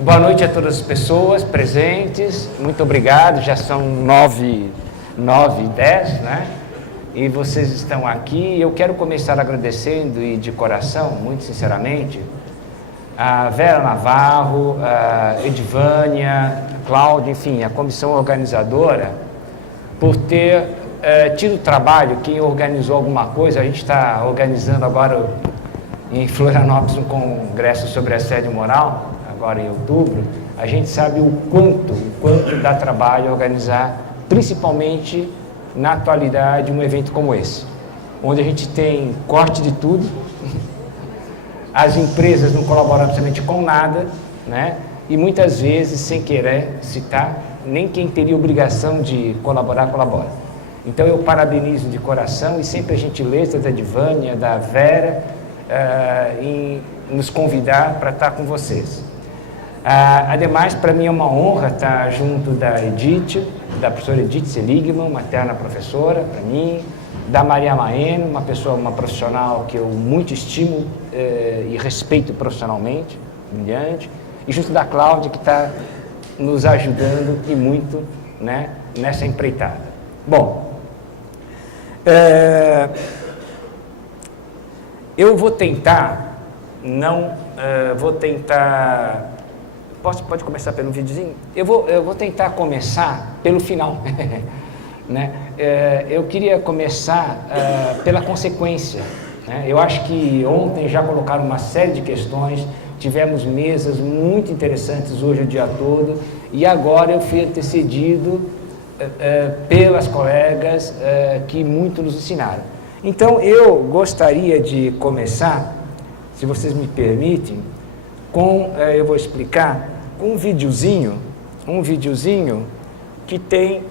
Boa noite a todas as pessoas presentes, muito obrigado, já são 9h10, né? E vocês estão aqui. Eu quero começar agradecendo e de coração, muito sinceramente, a Vera Navarro, a Edivânia, a Cláudia, enfim, a comissão organizadora, por ter tido o trabalho. Quem organizou alguma coisa, a gente está organizando agora em Florianópolis um congresso sobre assédio moral, agora em outubro. A gente sabe o quanto dá trabalho organizar, principalmente na atualidade, um evento como esse, onde a gente tem corte de tudo, as empresas não colaboram absolutamente com nada, né? E muitas vezes, sem querer citar, nem quem teria obrigação de colaborar, colabora. Então eu parabenizo de coração e sempre a gentileza da Edivânia, da Vera, em nos convidar para estar com vocês. Ademais, para mim é uma honra estar junto da Edith, da professora Edith Seligman, uma eterna professora para mim, da Maria Maeno, uma profissional que eu muito estimo e respeito profissionalmente, brilhante, e junto da Cláudia, que está nos ajudando e muito, né, nessa empreitada. Bom, eu vou tentar, pode começar pelo videozinho? Eu vou tentar começar pelo final, né? Eu queria começar pela consequência, né? Eu acho que ontem já colocaram uma série de questões, tivemos mesas muito interessantes hoje o dia todo, e agora eu fui antecedido pelas colegas que muito nos ensinaram. Então eu gostaria de começar, se vocês me permitem, eu vou explicar um videozinho que tem...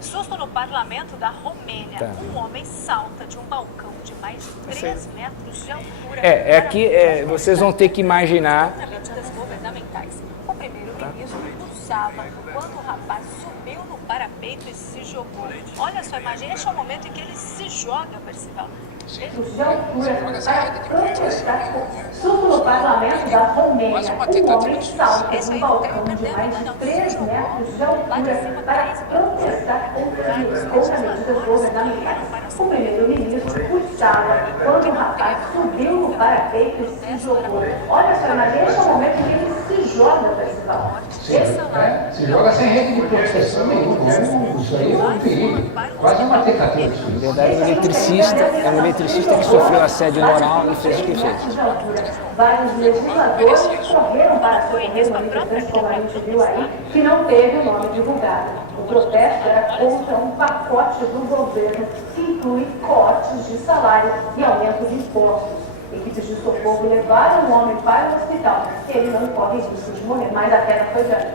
Susto no parlamento da Romênia. Tá. Um homem salta de um balcão de mais de 3 metros de altura. Aqui vocês vão ter que imaginar... Políticas governamentais. O primeiro-ministro pulsava quando o rapaz subiu no parapeito e se jogou. Olha só, imagem, este é o momento em que ele se joga, Percival. De altura para protestar susto no parlamento da Romênia. Um homem salta de um balcão de mais de 3 metros de altura para protestar contra medidas governamentais. O primeiro-ministro pulsava quando o rapaz subiu no parapeito e se jogou. Olha só, imagina, esse é o momento em que ele se joga, Percival. Se joga sem rede de proteção nenhuma. Isso aí é um perigo. Quase uma tentativa de suicídio. Na verdade, um eletricista que sofreu assédio moral e fez o que fez. Vários legisladores correram para socorrer uma manifestante, como a gente viu aí, que não teve o nome divulgado. O protesto era contra um pacote do governo que inclui cortes de salário e aumento de impostos. Equipes de socorro levaram o homem para o hospital. Ele não corre risco de morrer, mas a queda foi grande.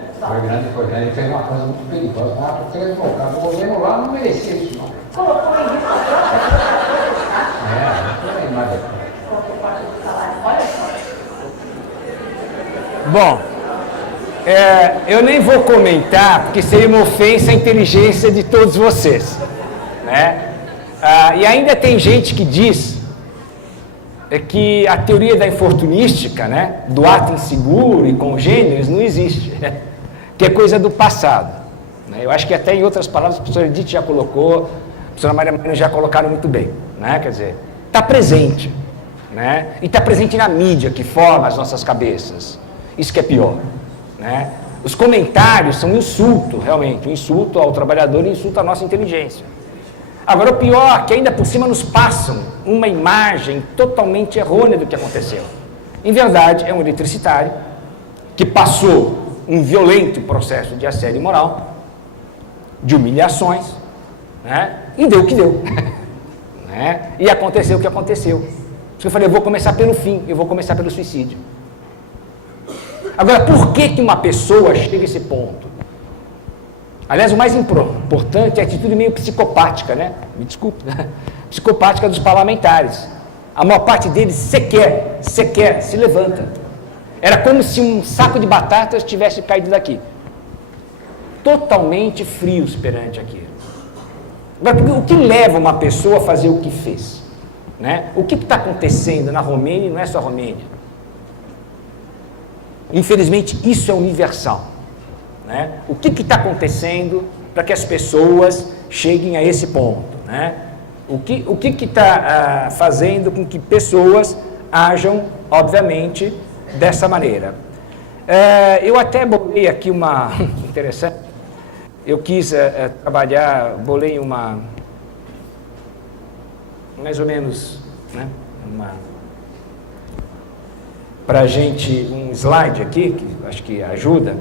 Foi grande. Ele fez uma coisa muito perigosa. Porque ele o governo lá não merecia isso, não. Colocou em risco a própria vida. Não tem nada. Contra o corte do salário. Olha só. Bom, eu nem vou comentar, porque seria uma ofensa à inteligência de todos vocês, né? E ainda tem gente que diz que a teoria da infortunística, né, do ato inseguro e congêneres não existe, né? Que é coisa do passado, né? Eu acho que até em outras palavras, a professora Edith já colocou, a professora Maria Maria já colocaram muito bem, né? Quer dizer, está presente, né? E está presente na mídia que forma as nossas cabeças. Isso que é pior, né? Os comentários são um insulto, realmente, um insulto ao trabalhador e um insulto à nossa inteligência. Agora, o pior é que ainda por cima nos passam uma imagem totalmente errônea do que aconteceu. Em verdade, é um eletricitário que passou um violento processo de assédio moral, de humilhações, né? E deu o que deu. Né? E aconteceu o que aconteceu. Por isso que eu falei, eu vou começar pelo fim, eu vou começar pelo suicídio. Agora, por que uma pessoa chega a esse ponto? Aliás, o mais importante é a atitude meio psicopática, né? Me desculpe, né? Psicopática dos parlamentares. A maior parte deles sequer se levanta. Era como se um saco de batatas tivesse caído daqui. Totalmente frios perante aquilo. Agora, o que leva uma pessoa a fazer o que fez? Né? O que está acontecendo na Romênia, e não é só a Romênia. Infelizmente, isso é universal, né? O que está acontecendo para que as pessoas cheguem a esse ponto, né? O que está fazendo com que pessoas ajam, obviamente, dessa maneira? Eu até bolei aqui uma... interessante. Eu quis bolei uma... mais ou menos, né? Para a gente, um slide aqui, que acho que ajuda,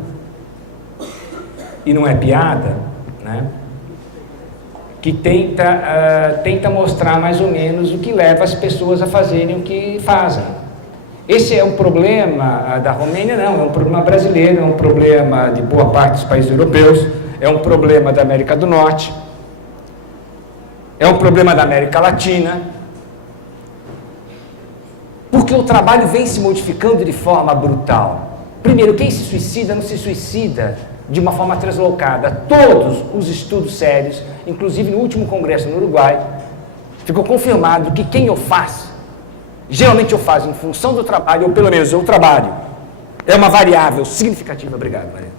e não é piada, né? Que tenta mostrar mais ou menos o que leva as pessoas a fazerem o que fazem. Esse é um problema da Romênia? Não, é um problema brasileiro, é um problema de boa parte dos países europeus, é um problema da América do Norte, é um problema da América Latina, porque o trabalho vem se modificando de forma brutal. Primeiro, quem se suicida não se suicida de uma forma translocada. Todos os estudos sérios, inclusive no último congresso no Uruguai, ficou confirmado que quem o faz, geralmente o faz em função do trabalho, ou pelo menos o trabalho, é uma variável significativa. Obrigado, Maria.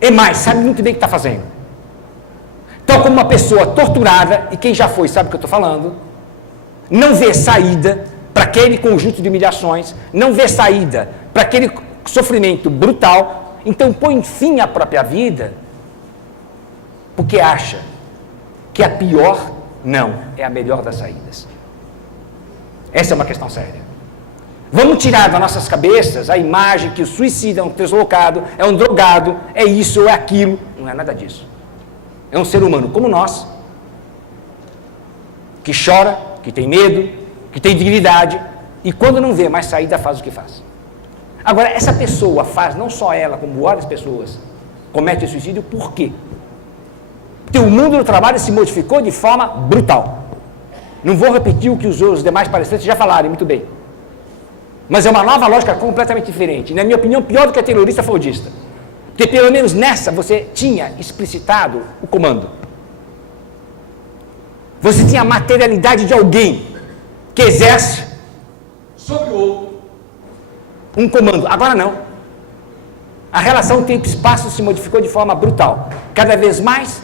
É mais, sabe muito bem o que está fazendo. Tal como uma pessoa torturada, e quem já foi sabe o que eu estou falando, não vê saída para aquele conjunto de humilhações, não vê saída para aquele sofrimento brutal, então põe fim à própria vida, porque acha que a pior não é a melhor das saídas. Essa é uma questão séria. Vamos tirar das nossas cabeças a imagem que o suicida é um deslocado, é um drogado, é isso ou é aquilo. Não é nada disso. É um ser humano como nós, que chora, que tem medo, que tem dignidade, e quando não vê mais saída, faz o que faz. Agora, essa pessoa faz, não só ela, como várias pessoas, comete suicídio, por quê? Porque o mundo do trabalho se modificou de forma brutal. Não vou repetir o que os demais palestrantes já falaram muito bem. Mas é uma nova lógica completamente diferente. Na minha opinião, pior do que a terrorista fordista. Porque pelo menos nessa você tinha explicitado o comando. Você tinha a materialidade de alguém que exerce sobre o outro um comando. Agora não. A relação tempo-espaço se modificou de forma brutal. Cada vez mais,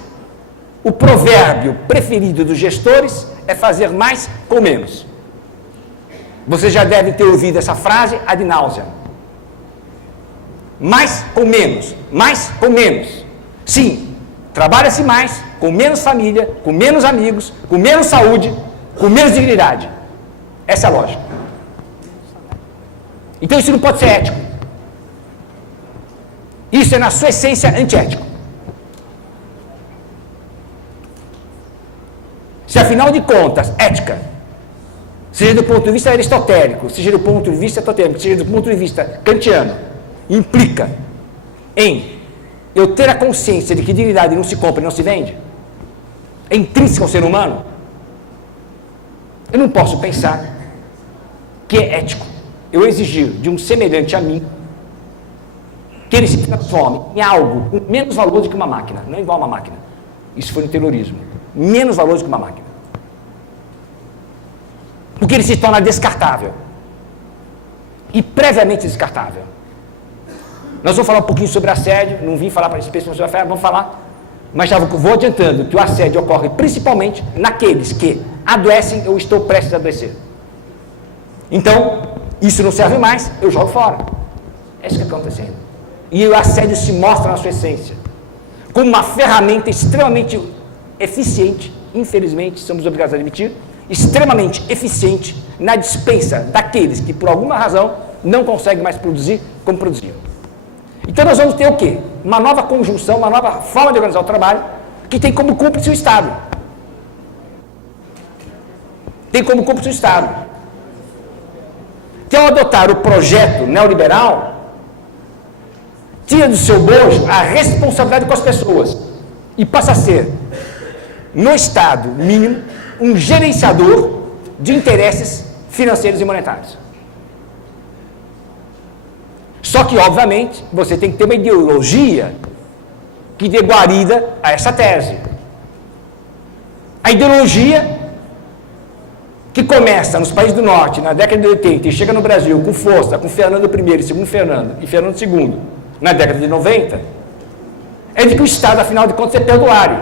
o provérbio preferido dos gestores é fazer mais com menos. Você já deve ter ouvido essa frase ad nauseam. Mais com menos, mais com menos. Sim, trabalha-se mais, com menos família, com menos amigos, com menos saúde, com menos dignidade. Essa é a lógica. Então isso não pode ser ético. Isso é, na sua essência, antiético. Se, afinal de contas, ética, seja do ponto de vista aristotélico, seja do ponto de vista totêmico, seja do ponto de vista kantiano, implica em eu ter a consciência de que dignidade não se compra e não se vende, é intrínseco ao ser humano, eu não posso pensar que é ético eu exigir de um semelhante a mim que ele se transforme em algo com menos valor do que uma máquina, não igual a uma máquina. Isso foi no terrorismo. Menos valor do que uma máquina. Porque ele se torna descartável. E previamente descartável. Nós vamos falar um pouquinho sobre assédio, não vim falar para esse pessoal sobre assédio, vamos falar, mas já vou adiantando que o assédio ocorre principalmente naqueles que adoecem ou estão prestes a adoecer. Então, isso não serve mais, eu jogo fora. É isso que está acontecendo. E o assédio se mostra na sua essência como uma ferramenta extremamente eficiente, infelizmente, somos obrigados a admitir, extremamente eficiente na dispensa daqueles que, por alguma razão, não conseguem mais produzir como produziam. Então nós vamos ter o quê? Uma nova conjunção, uma nova forma de organizar o trabalho, que tem como cúmplice o Estado. Tem como cúmplice o Estado. Que ao adotar o projeto neoliberal, tira do seu bojo a responsabilidade com as pessoas e passa a ser, no Estado mínimo, um gerenciador de interesses financeiros e monetários. Só que, obviamente, você tem que ter uma ideologia que dê guarida a essa tese. A ideologia que começa nos países do norte, na década de 80, e chega no Brasil com força, com Fernando I, segundo Fernando, e Fernando II, na década de 90, é de que o Estado, afinal de contas, é perduário.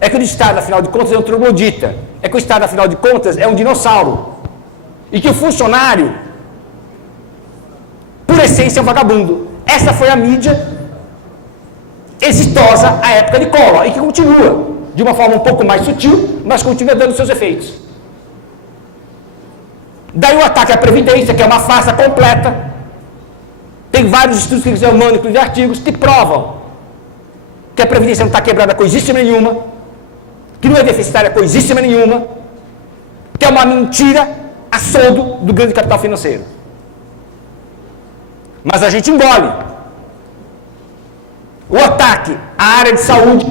É que o Estado, afinal de contas, é um troglodita. É que o Estado, afinal de contas, é um dinossauro. E que o funcionário, por essência, é um vagabundo. Essa foi a mídia exitosa à época de Collor, e que continua, de uma forma um pouco mais sutil, mas continua dando seus efeitos. Daí o ataque à Previdência, que é uma farsa completa. Tem vários estudos que são humânicos de artigos que provam que a Previdência não está quebrada coisíssima nenhuma, que não é deficitária coisíssima nenhuma, que é uma mentira a soldo do grande capital financeiro. Mas a gente engole. O ataque à área de saúde,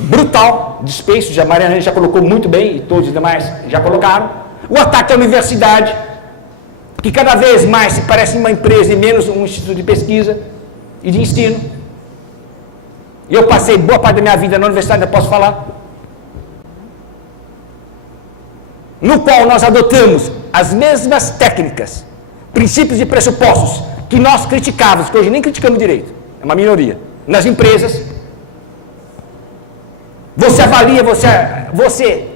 brutal, despejo, já a Mariana já colocou muito bem, e todos os demais já colocaram. O ataque à universidade, que cada vez mais se parece uma empresa e menos um instituto de pesquisa e de ensino. E eu passei boa parte da minha vida na universidade, eu posso falar. No qual nós adotamos as mesmas técnicas, princípios e pressupostos que nós criticávamos, que hoje nem criticamos direito, é uma minoria, nas empresas. Você avalia, você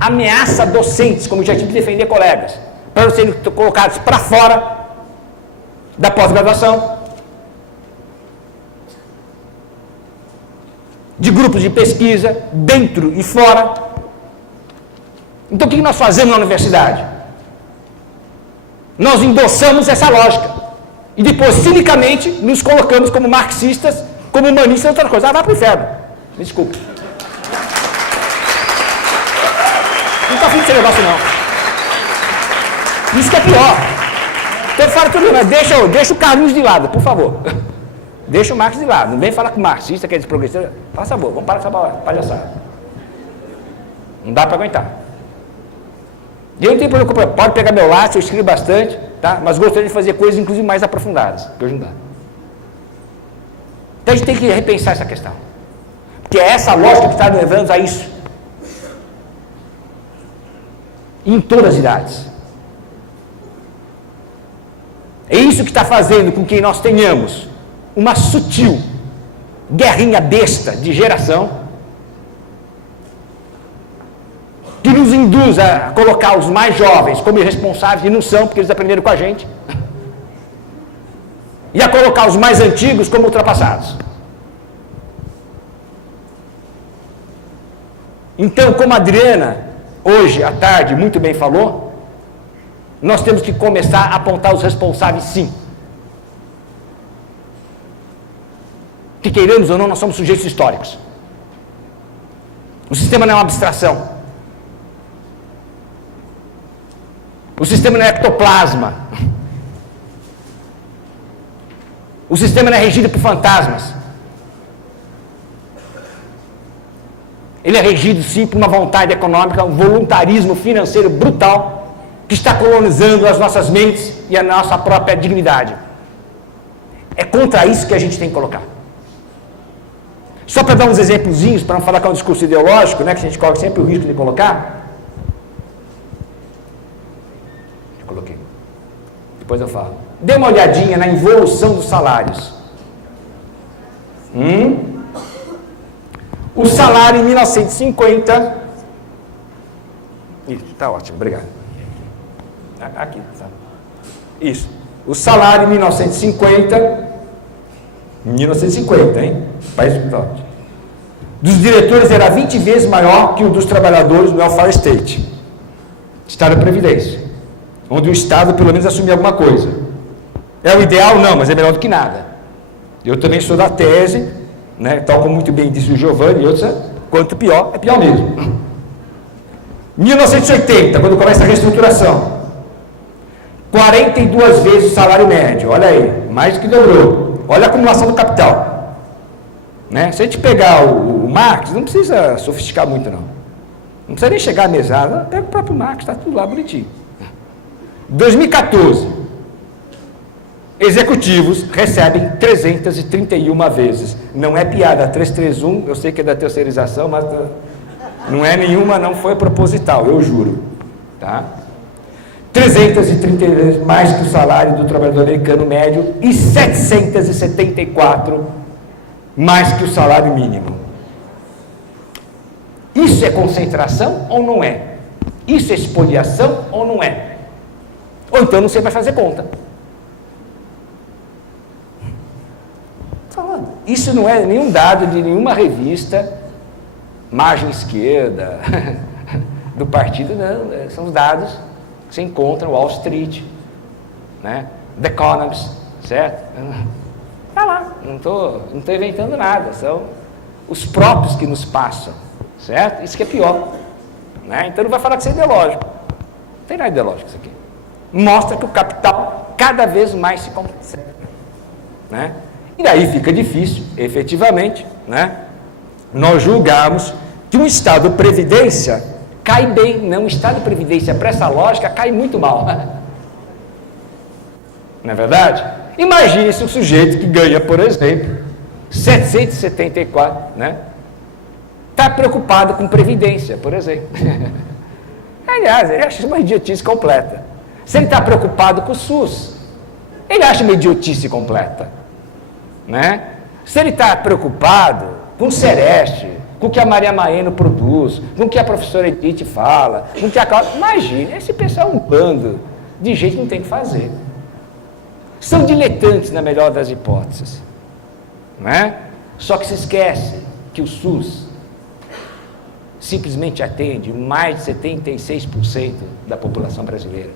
ameaça docentes como objetivo de defender colegas, para serem colocados para fora da pós-graduação, de grupos de pesquisa, dentro e fora. Então o que nós fazemos na universidade? Nós endossamos essa lógica e depois, cinicamente, nos colocamos como marxistas, como humanistas, outra coisa. Ah, vai para o inferno. Me desculpe. Não estou afim de ser negócio, não. Isso que é pior. Então fala tudo, mas deixa o Carlinhos de lado, por favor. Deixa o Marx de lado. Não vem falar com o marxista, que é desprogressista. Faz favor, vamos parar com essa palhaçada. Não dá para aguentar. E eu não tenho problema, pode pegar meu lápis, eu escrevo bastante, tá? Mas gostaria de fazer coisas, inclusive, mais aprofundadas, que hoje não dá. Então a gente tem que repensar essa questão. Porque é essa lógica que está levando a isso. Em todas as idades. É isso que está fazendo com que nós tenhamos uma sutil guerrinha besta de geração que nos induz a colocar os mais jovens como irresponsáveis, e não são, porque eles aprenderam com a gente, e a colocar os mais antigos como ultrapassados. Então, como a Adriana, hoje à tarde, muito bem falou, nós temos que começar a apontar os responsáveis, sim. Que queiramos ou não, nós somos sujeitos históricos. O sistema não é uma abstração. O sistema não é ectoplasma. O sistema não é regido por fantasmas. Ele é regido, sim, por uma vontade econômica, um voluntarismo financeiro brutal que está colonizando as nossas mentes e a nossa própria dignidade. É contra isso que a gente tem que colocar. Só para dar uns exemplozinhos, para não falar que é um discurso ideológico, né, que a gente corre sempre o risco de colocar. Eu coloquei. Depois eu falo. Dê uma olhadinha na evolução dos salários. O salário em 1950... Isso, está ótimo, obrigado. Aqui, tá. Isso. O salário em 1950... 1950, hein? País dos diretores era 20 vezes maior que o dos trabalhadores no welfare state, Estado da Previdência, onde o Estado pelo menos assumia alguma coisa. É o ideal? Não, mas é melhor do que nada. Eu também sou da tese, né, tal como muito bem disse o Giovanni e outros, quanto pior, é pior mesmo. 1980, quando começa a reestruturação, 42 vezes o salário médio, olha aí, mais do que dobrou. Olha a acumulação do capital. Né? Se a gente pegar o Marx, não precisa sofisticar muito, não. Não precisa nem chegar à mesada, pega o próprio Marx, está tudo lá bonitinho. 2014, executivos recebem 331 vezes. Não é piada, 331, eu sei que é da terceirização, mas Não é nenhuma, não foi proposital, eu juro. Tá? 330 vezes mais que o salário do trabalhador americano médio e 774 mais que o salário mínimo. Isso é concentração ou não é? Isso é expoliação ou não é? Ou então não sei mais fazer conta. Falando. Isso não é nenhum dado de nenhuma revista, margem esquerda, do partido, não. São os dados que se encontram no Wall Street, né? The Economist, certo? Está lá, não estou inventando nada, são os próprios que nos passam, certo? Isso que é pior, né? Então não vai falar que isso é ideológico, não tem nada ideológico isso aqui. Mostra que o capital cada vez mais se concentra, né? E daí fica difícil, efetivamente, né? Nós julgarmos que um Estado de Previdência cai bem, não, um Estado de Previdência para essa lógica cai muito mal, não é verdade? Imagine se um sujeito que ganha, por exemplo, 774, né? Está preocupado com Previdência, por exemplo. Aliás, ele acha uma idiotice completa. Se ele está preocupado com o SUS, ele acha uma idiotice completa, né? Se ele está preocupado com o Sereste, com o que a Maria Maeno produz, com o que a professora Edith fala, com o que a Cláudia... Imagina, esse pessoal é um bando de gente que não tem o que fazer. São diletantes na melhor das hipóteses, né? Só que se esquece que o SUS simplesmente atende mais de 76% da população brasileira.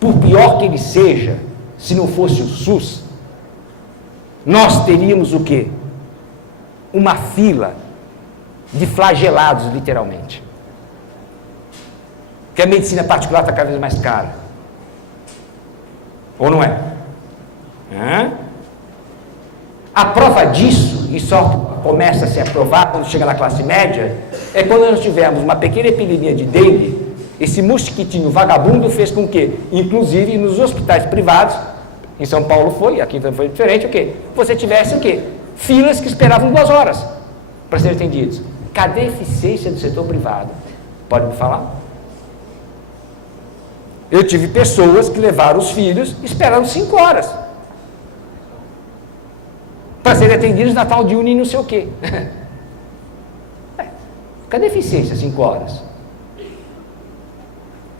Por pior que ele seja, se não fosse o SUS, nós teríamos o quê? Uma fila de flagelados, literalmente. Porque a medicina particular está cada vez mais cara. Ou não é? A prova disso, e só começa a se aprovar quando chega na classe média, é quando nós tivemos uma pequena epidemia de dengue. Esse mosquitinho vagabundo fez com que, inclusive nos hospitais privados, em São Paulo foi, aqui também foi diferente, o quê? Você tivesse o quê? Filas que esperavam 2 horas para serem atendidos. Cadê a eficiência do setor privado? Pode me falar? Eu tive pessoas que levaram os filhos esperando 5 horas para serem atendidos na tal de uni não sei o quê. Cadê a eficiência 5 horas?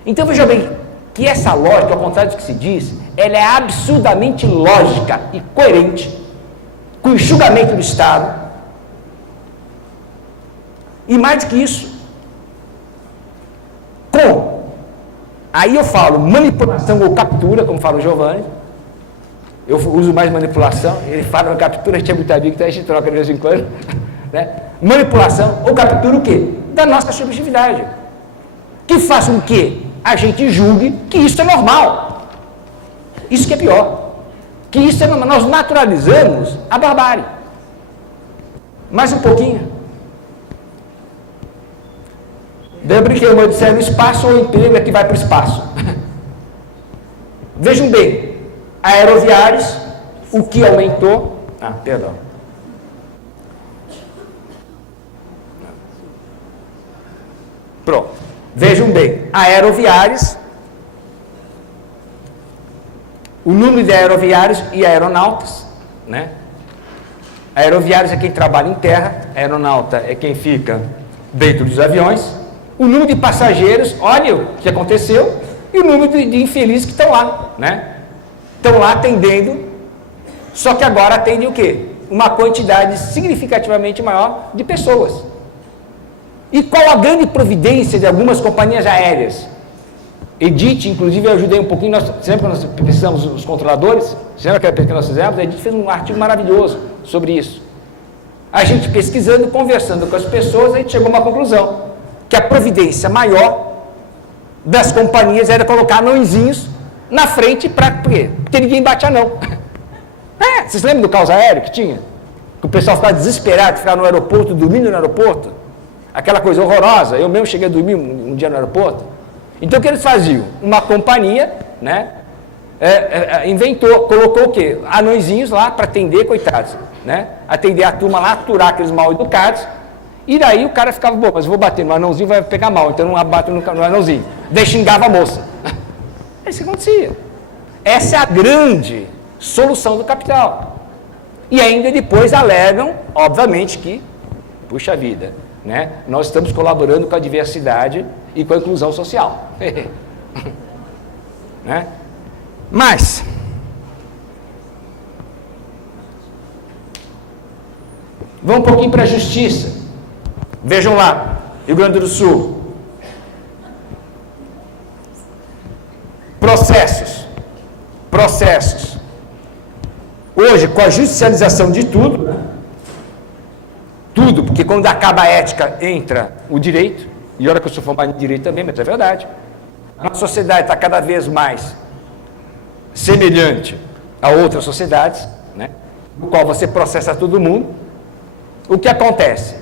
Então veja bem que essa lógica, ao contrário do que se diz, ela é absurdamente lógica e coerente com o enxugamento do Estado. E mais do que isso, aí eu falo manipulação ou captura, como fala o Giovanni. Eu uso mais manipulação, ele fala captura, a gente é muito amigo, então a gente troca de vez em quando, né? Manipulação ou captura o quê? Da nossa subjetividade. Que faça com que a gente julgue que isso é normal. Isso que é pior. Que isso é normal. Nós naturalizamos a barbárie. Mais um pouquinho. Daí eu brinquei, uma odisseia no espaço ou emprego é que vai para o espaço. Vejam bem, aeroviários, o que aumentou... perdão. Pronto. Vejam bem, aeroviários, o número de aeroviários e aeronautas, né? Aeroviários é quem trabalha em terra, aeronauta é quem fica dentro dos aviões. O número de passageiros, olha o que aconteceu, e o número de infelizes que estão lá, né? Estão lá atendendo, só que agora atendem o quê? Uma quantidade significativamente maior de pessoas. E qual a grande providência de algumas companhias aéreas? Edith, inclusive, eu ajudei um pouquinho, sempre que nós precisamos dos controladores, lembra aquela pesquisa que nós fizemos? A Edith fez um artigo maravilhoso sobre isso. A gente pesquisando, conversando com as pessoas, a gente chegou a uma conclusão, que a providência maior das companhias era colocar anõezinhos na frente para quê? Porque ninguém bate anão. Vocês lembram do caos aéreo que tinha? Que o pessoal ficava desesperado, ficava no aeroporto, dormindo no aeroporto? Aquela coisa horrorosa, eu mesmo cheguei a dormir um dia no aeroporto. Então o que eles faziam? Uma companhia, né, colocou o quê? Anõezinhos lá para atender, coitados, né? Atender a turma lá, aturar aqueles mal educados, E daí o cara ficava, bom, mas eu vou bater no anãozinho, vai pegar mal, então não bato no anãozinho. Daí xingava a moça. É isso que acontecia. Essa é a grande solução do capital. E ainda depois alegam, obviamente, que, puxa vida, né, nós estamos colaborando com a diversidade e com a inclusão social. Né? Mas, vamos um pouquinho para a justiça. Vejam lá, Rio Grande do Sul. Processos. Hoje, com a judicialização de tudo, porque quando acaba a ética, entra o direito, e olha que eu sou formado em direito também, mas é verdade. A sociedade está cada vez mais semelhante a outras sociedades, né, no qual você processa todo mundo. O que acontece?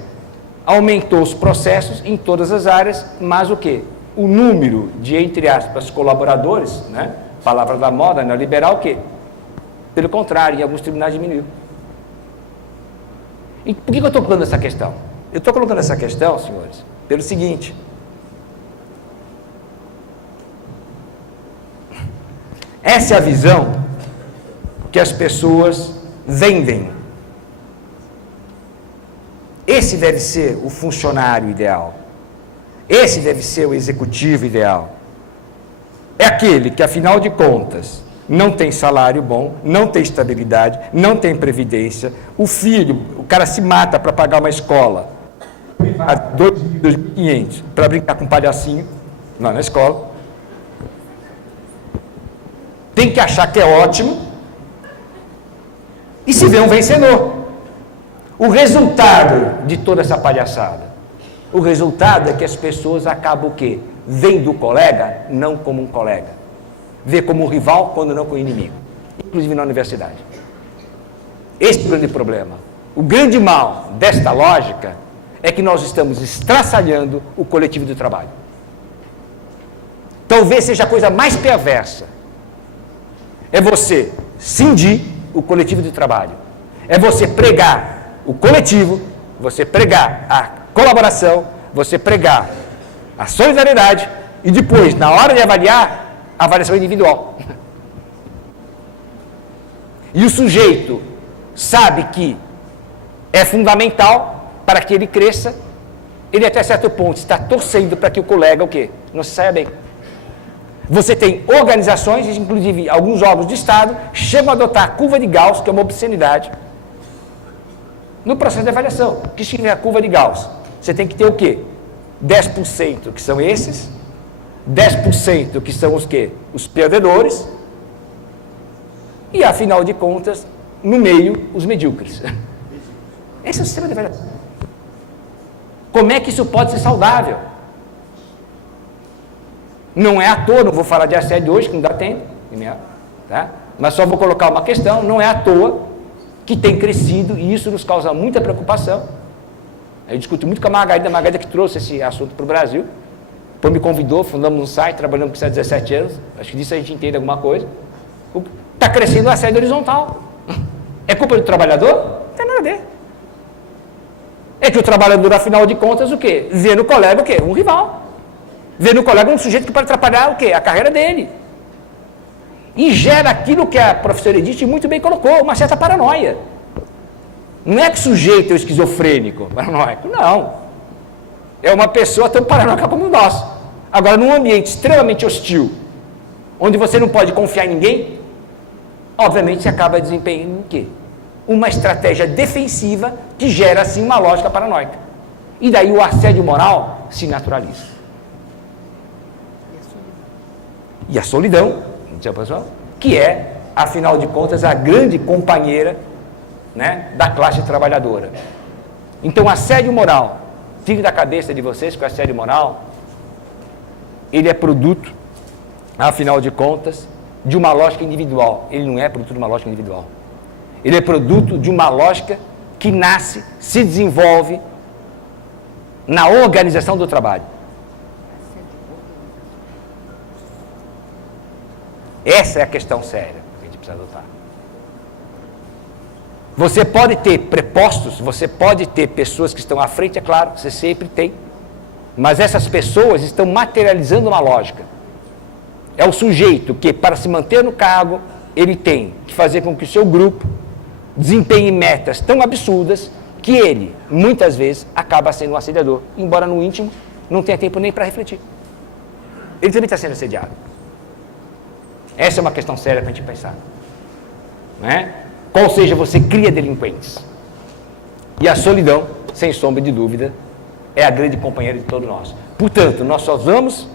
Aumentou os processos em todas as áreas, mas o quê? O número de, entre aspas, colaboradores, né, palavra da moda, neoliberal, o quê? Pelo contrário, em alguns tribunais diminuiu. E por que eu estou colocando essa questão? Eu estou colocando essa questão, senhores, pelo seguinte. Essa é a visão que as pessoas vendem. Esse deve ser o funcionário ideal. Esse deve ser o executivo ideal. É aquele que, afinal de contas, não tem salário bom, não tem estabilidade, não tem previdência. O filho, o cara se mata para pagar uma escola, a 2.500 para brincar com um palhacinho lá na escola. Tem que achar que é ótimo e se vê um vencedor. O resultado de toda essa palhaçada, o resultado é que as pessoas acabam o quê? Vendo o colega não como um colega, vê como um rival quando não como inimigo, inclusive na universidade. Esse é o grande problema. O grande mal desta lógica é que nós estamos estraçalhando o coletivo do trabalho. Talvez seja a coisa mais perversa. É você cindir o coletivo de trabalho. É você pregar o coletivo, você pregar a colaboração, você pregar a solidariedade e depois, na hora de avaliar, a avaliação individual. E o sujeito sabe que é fundamental para que ele cresça, ele até certo ponto está torcendo para que o colega, o quê? Não se saia bem. Você tem organizações, inclusive alguns órgãos de Estado, chegam a adotar a curva de Gauss, que é uma obscenidade, no processo de avaliação. O que significa a curva de Gauss? Você tem que ter o quê? 10% que são esses, 10% que são os quê? Os perdedores, e afinal de contas, no meio, os medíocres. Esse é o sistema de avaliação. Como é que isso pode ser saudável? Não é à toa, não vou falar de assédio hoje, que não dá tempo, tá? Mas só vou colocar uma questão, não é à toa que tem crescido, e isso nos causa muita preocupação. Eu discuto muito com a Margarida que trouxe esse assunto para o Brasil, depois me convidou, fundamos um site, trabalhamos com isso há 17 anos, acho que disso a gente entende alguma coisa. Está crescendo o assédio horizontal. É culpa do trabalhador? Não tem nada a ver. É que o trabalhador, afinal de contas, o quê? Vê no colega o quê? Um rival. Vê no colega um sujeito que pode atrapalhar o quê? A carreira dele. E gera aquilo que a professora Edith muito bem colocou, uma certa paranoia. Não é que o sujeito é esquizofrênico, paranoico, não. É uma pessoa tão paranoica como nós. Agora, num ambiente extremamente hostil, onde você não pode confiar em ninguém, obviamente você acaba desempenhando o quê? Uma estratégia defensiva que gera, assim, uma lógica paranoica. E daí o assédio moral se naturaliza. E a solidão, que é, afinal de contas, a grande companheira, né, da classe trabalhadora. Então, assédio moral, tire da cabeça de vocês que o assédio moral, ele é produto, afinal de contas, de uma lógica individual. Ele não é produto de uma lógica individual. Ele é produto de uma lógica que nasce, se desenvolve na organização do trabalho. Essa é a questão séria que a gente precisa adotar. Você pode ter prepostos, você pode ter pessoas que estão à frente, é claro, você sempre tem. Mas essas pessoas estão materializando uma lógica. É o sujeito que, para se manter no cargo, ele tem que fazer com que o seu grupo desempenhe metas tão absurdas que ele, muitas vezes, acaba sendo um assediador, embora no íntimo não tenha tempo nem para refletir. Ele também está sendo assediado. Essa é uma questão séria para a gente pensar. Não é? Ou seja, você cria delinquentes. E a solidão, sem sombra de dúvida, é a grande companheira de todos nós. Portanto, nós só vamos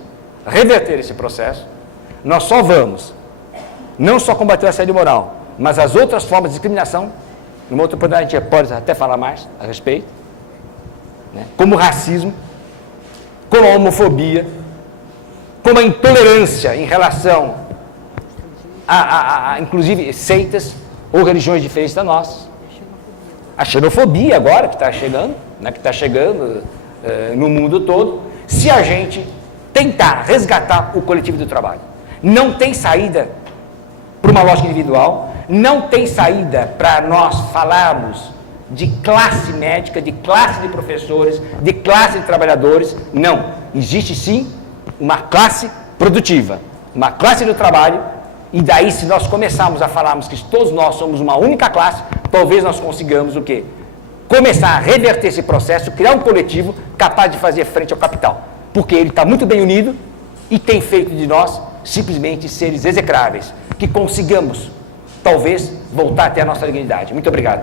reverter esse processo, nós só vamos não só combater o assédio moral, mas as outras formas de discriminação. Numa outra oportunidade a gente pode até falar mais a respeito, né? Como o racismo, como a homofobia, como a intolerância em relação a inclusive seitas ou religiões diferentes da nossa. A xenofobia agora que está chegando, né? Que está chegando no mundo todo, se a gente tentar resgatar o coletivo do trabalho. Não tem saída para uma lógica individual, não tem saída para nós falarmos de classe médica, de classe de professores, de classe de trabalhadores. Não. Existe sim uma classe produtiva, uma classe do trabalho, e daí se nós começarmos a falarmos que todos nós somos uma única classe, talvez nós consigamos o quê? Começar a reverter esse processo, criar um coletivo capaz de fazer frente ao capital, porque ele está muito bem unido e tem feito de nós simplesmente seres execráveis, que consigamos, talvez, voltar até a nossa dignidade. Muito obrigado.